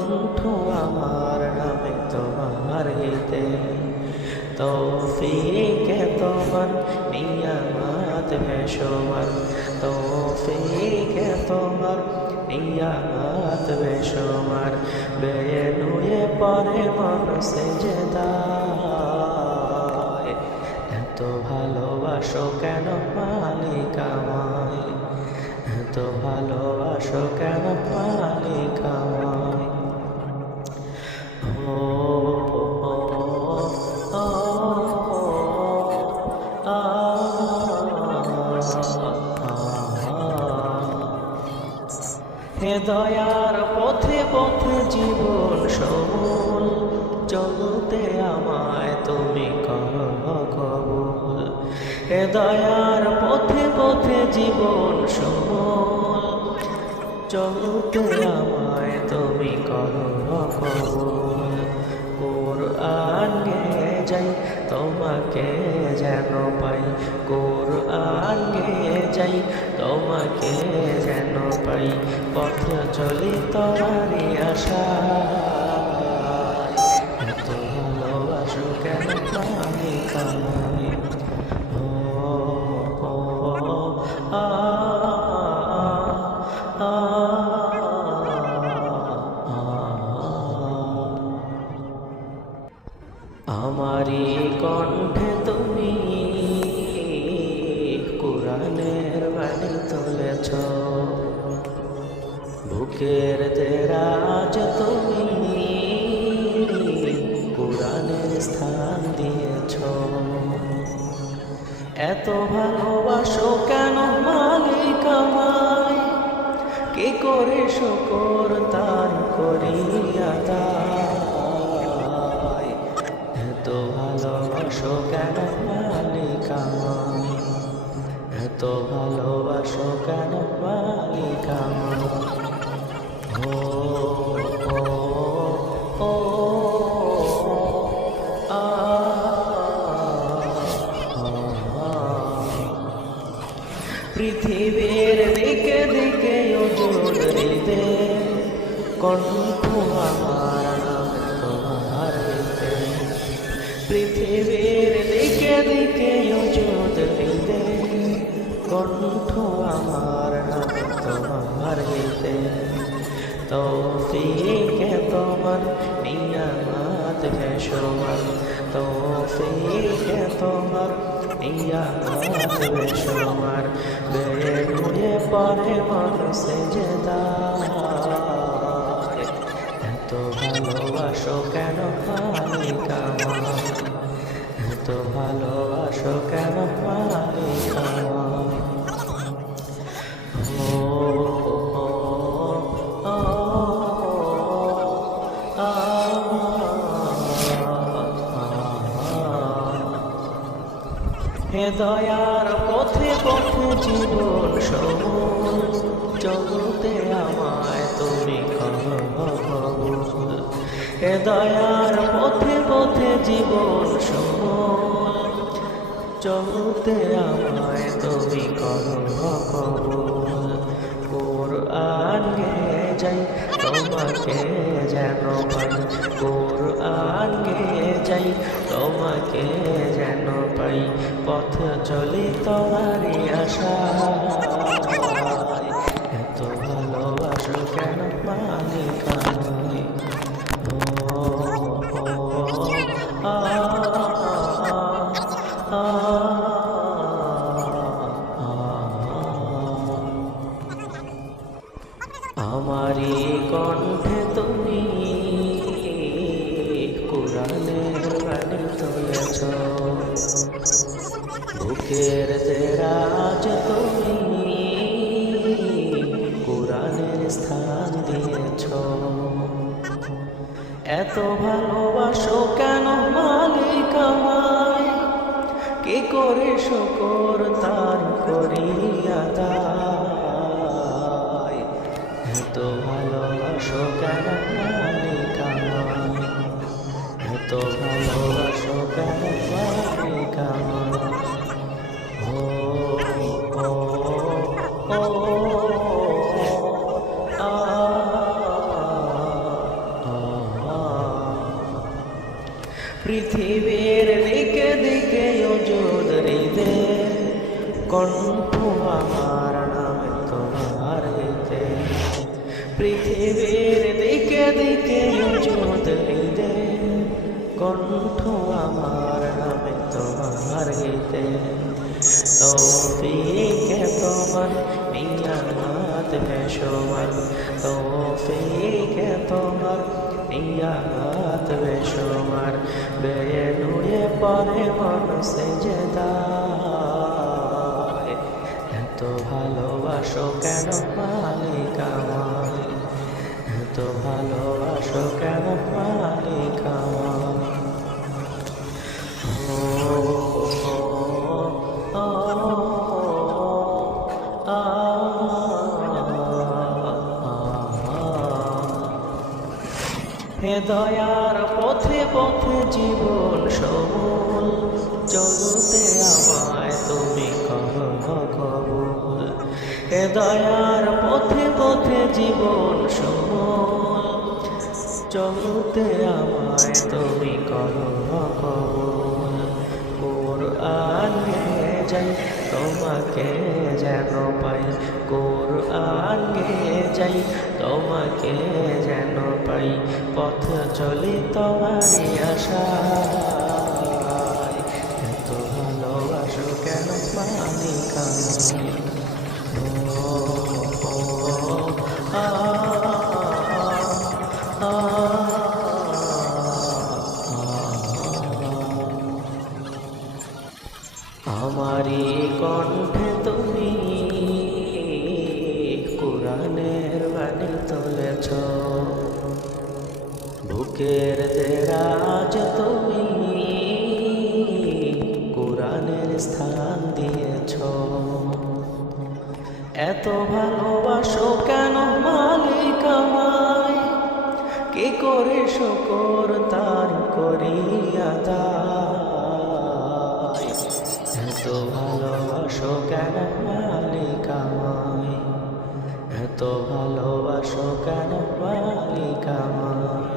কণ্ঠ আমার নাম তোমার হইতে তৌফিকে তোমার নিয়ামত বেশমার তৌফিকে তোমার নিয়ামত বেশমার বেনুয়ে পরে মানুষে যেদায় এত ভালোবাসো কেন মালিক আমায়? এত ভালোবাসো কেন মালিক আমায়? পথে পথে জীবন সমুল চলতে আমায় তুমি করো কবুল হে দয়ার পথে পথে জীবন সমুল চলতে আমায় তুমি করো কবুল কোরআন গে যাই তোমাকে যেন পাই কোরআন গে যাই তোমাকে যেন পাই পথ চলি তোমারই আশা। এত ভালোবাসো কেন পাই কামাই কে করে শকর তার করিয়া দায়। এত ভালোবাসো কেন মালিক আমায় এত ভালোবাসো কেন মালিক আমায় পৃথিবীর দিকে দিকে ওজোদরিতে কণ্ঠ আমার নাম তোমার হইতে তৌফিকে তোমার নিয়ামত বেশমার তৌফিকে তোমার নিয়ামত বেশমার বেনুয়ে পরে মানুষে যেদায় এত ভালোবাসো কেন এত ভালোবাসো কেন হে দয়ার পথে পথে জীবন সমুল চলতে আমায় তুমি হে দয়ার পথে পথে জীবন চলতে আমায় তুমি করো কবুল কোরআন গে যাই, তোমাকে যেন পাই। কোরআন গে যাই, তোমাকে যেন পাই। পথ চলি তোমারই আশা। তুমি স্থান দিয়েছ। এত ভালোবাসো কেন মালিক আমায়? কি করে শকর তার করিয়া দায় এত ভালোবাসো কেন মালিক আমায়? এত ভালোবাসো কেন পৃথিবীর দিকে দিকে হৃদে কণ্ঠ আমার নাম তোমার হৃদে পৃথিবীর দিকে দিকে হৃদে কণ্ঠ আমার নাম তোমার হৃদে তৌফিকে তোমার নিয়ামত বেশমান তৌফিকে তোমার নিয়ামত বেশমান বেয়ে নুয়ে পরে মানুষে যেদা এত ভালোবাসো কেন মালিক আমায় এত ভালোবাসো কেন মালিক দয়ার পথে পথে জীবন সমুল। চলতে আমায় তুমি করো কবুল। হে দয়ার পথে পথে জীবন সমুল। চলতে আমায় তুমি করো কবুল। কোরআন গে যাই, তোমাকে যেন পাই। কোরআন গে যাই, তোমাকে যেন পাই। পথ চলি তোমারই আশা এত ভালোবাসো কেন পানি আমারই কণ্ঠে তুমি কোরআনের বাণী তুলেছ। বুকের দেরাজ তুমি কোরআনের স্থান দিয়েছ। এত ভালোবাসো কেন মালিক আমায়? কি করে শকর তার করিয়া এত ভালোবাসো কেন মালিক আমায়? এত ভালোবাসো কেন মালিক আমায়?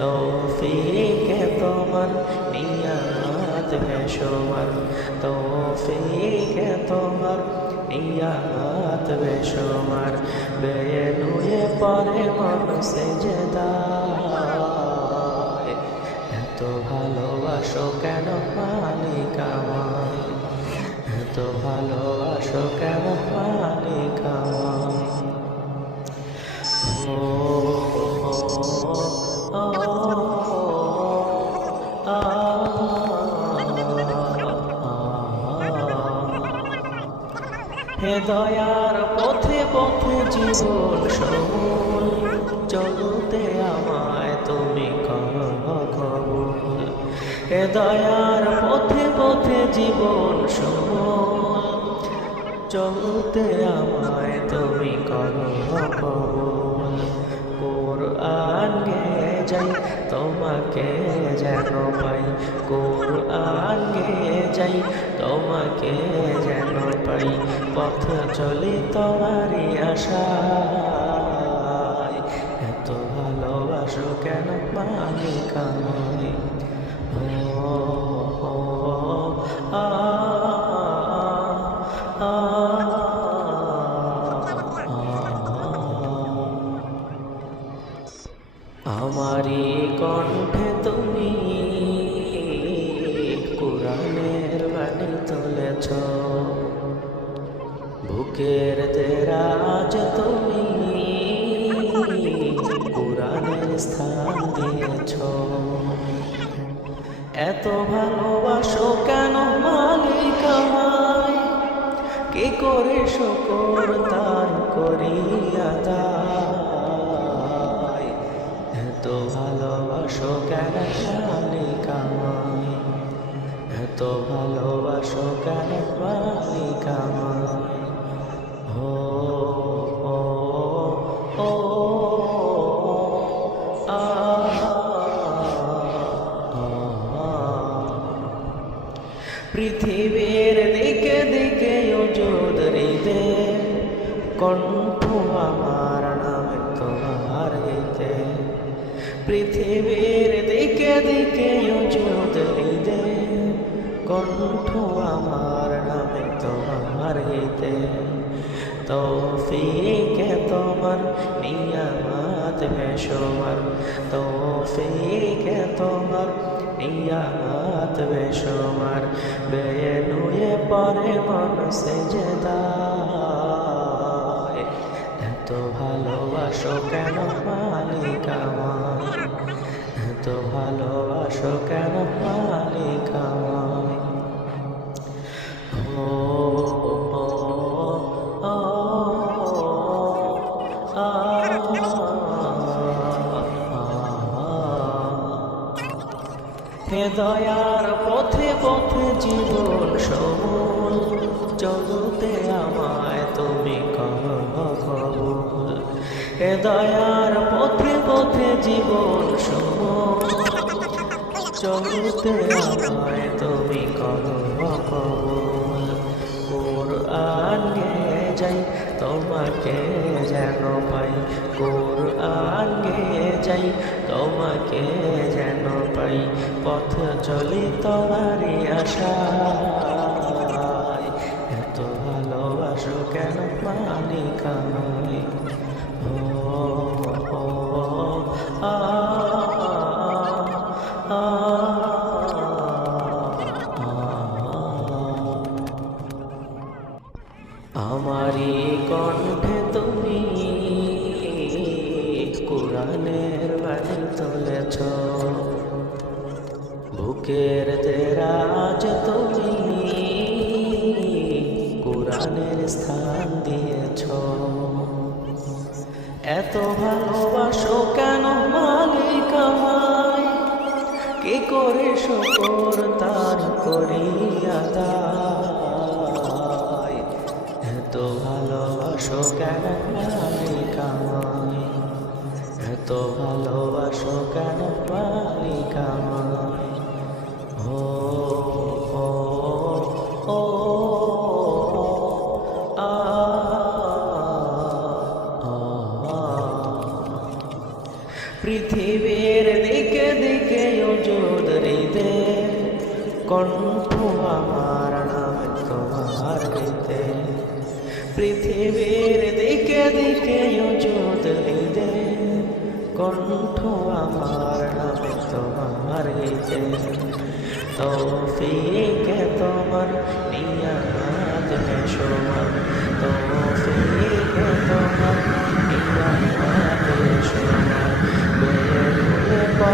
তৌফিকে তোমার নিয়ামত বেশমান তৌফিকে তোমার নিয়ামত বেশমার বেয়ে নুয়ে পরে মানুষে যেদায় এত ভালোবাসো কেন মালিক আমায় এত ভালোবাসো কেন মালিক আমায় ও দয়ার পথে পথে জীবন সমুল চলতে আমায় তুমি করো কবুল। দয়ার পথে পথে জীবন সমুল চলতে আমায় তুমি করো কবুল। কোরআন গে যাই, তোমাকে যেন পাই। কোরআন গে যাই, তোমাকে যেন পারি পথ চলে তোমারই আশা এত ভালোবাসো কেন পানি কাম ও আ বুকের দেরাজ তুমি কোরআনের স্থান দিয়েছ। এত ভালোবাসো কেন মালিক আমায়? কি করে শকর তার করিয়া দায় এত ভালোবাসো কেন মালিক এত ভালোবাসো কেন মালিক আমায়? কণ্ঠ আমার নামে তোমার গীতে পৃথিবীর দিকে দিকে হৃদে কণ্ঠ আমার নামে তোমার গীতে তৌফিকে তোমার নিয়ামাত বেশমার তৌফিকে তোমার নিয়ামাত বেশমার বেয়ে নুয়ে পরে মন সেজদায় এত ভালোবাসো কেন মালিক আমায় এত ভালোবাসো কেন মালিক ও ও হে দয়ার পথে পথে জীবন হে দয়ার পথে পথে জীবন সমুল চলতে আমায় তুমি করো কবুল কোরআন গে যাই তোমাকে যেন পাই। কোরআন গে যাই তোমাকে যেন পাই। পথ চলি তোমারই আশা। দেরাজ তুমি কোরআনের স্থান দিয়েছ। এত ভালোবাসো কেন মালিক আমায়? কি করে শকর তার করিয়া দায়? এত ভালোবাসো কেন মালিক আমায়? এত ভালোবাসো কেন মালিক আমায়? পৃথিবীর দিকে দিকে ওজোদ হৃদে কণ্ঠ আমার নাম তোমার গীতে পৃথিবীর দিকে দিকে ওজোদ হৃদে কণ্ঠ আমার নাম তোমার গীতে তৌফিকে তোমার নিয়ামত বেশমার তৌফিকে তোমার নিয়ামত বেশমার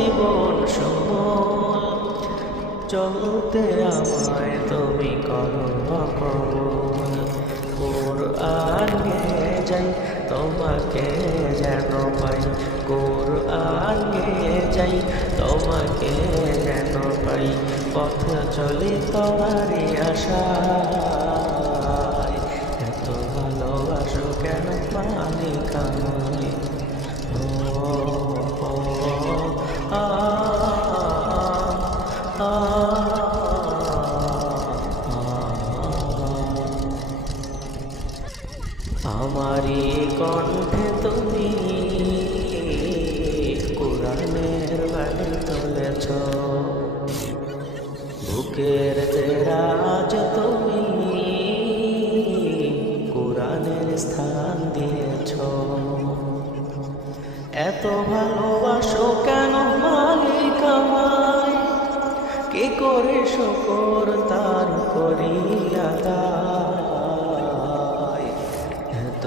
জীবন সমুল। চলতে আমায় তুমি করো কবুল কোরআন গেয়ে যাই তোমাকে যেন পাই। কোরআন গেয়ে যাই তোমাকে যেন পাই। পথ চলি তোমারই আশা। আমারি কণ্ঠে তুমি কোরআনের বাণী তুলেছ। বুকের তেরাজ তুমি কোরআনের স্থান দিয়েছ। এত ভালোবাসো কেন মালিক আমায়? কি করে শকর তার করিয়া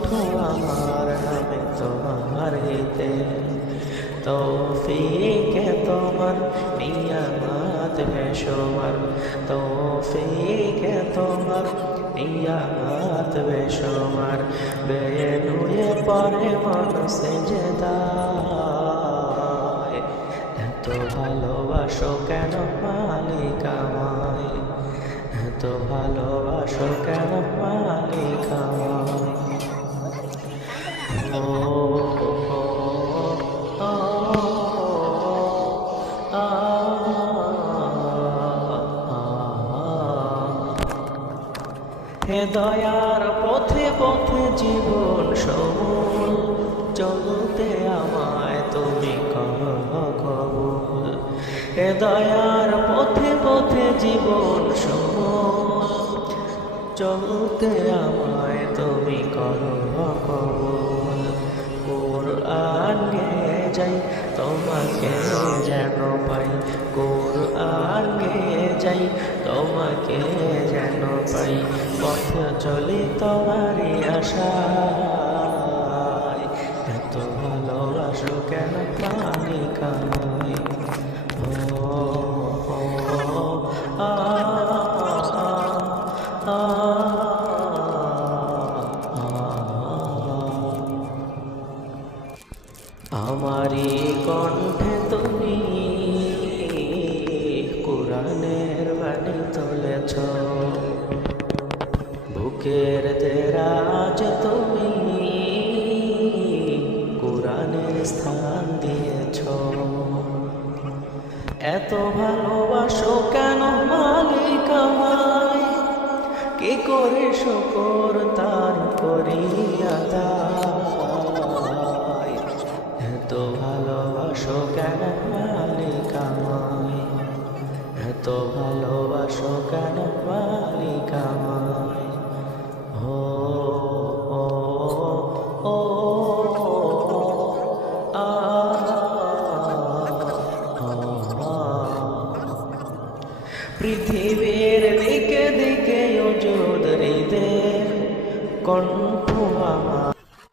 কণ্ঠ আমার নামে তোমার হৃদে তৌফিকে তোমার নিয়ামত বেশমার তৌফিকে তোমার নিয়ামত বেশমার বেয়ে নুয়ে পরে মানুষে যেদায় এত ভালোবাসো কেন মালিক আমায়? এত ভালোবাসো কেন মালিক আমায়? দয়ার পথে পথে জীবন সমূল চলতে আমায় তুমি কবুল। হে দয়ার পথে পথে জীবন সমূল চলতে আমায় তুমি কবুল। গে যাই তোমাকে যেন পাই। গে যাই তোমাকে যেন পাই। পথ চলি তোমারই আশা। করে শকর তার করিয়া দায়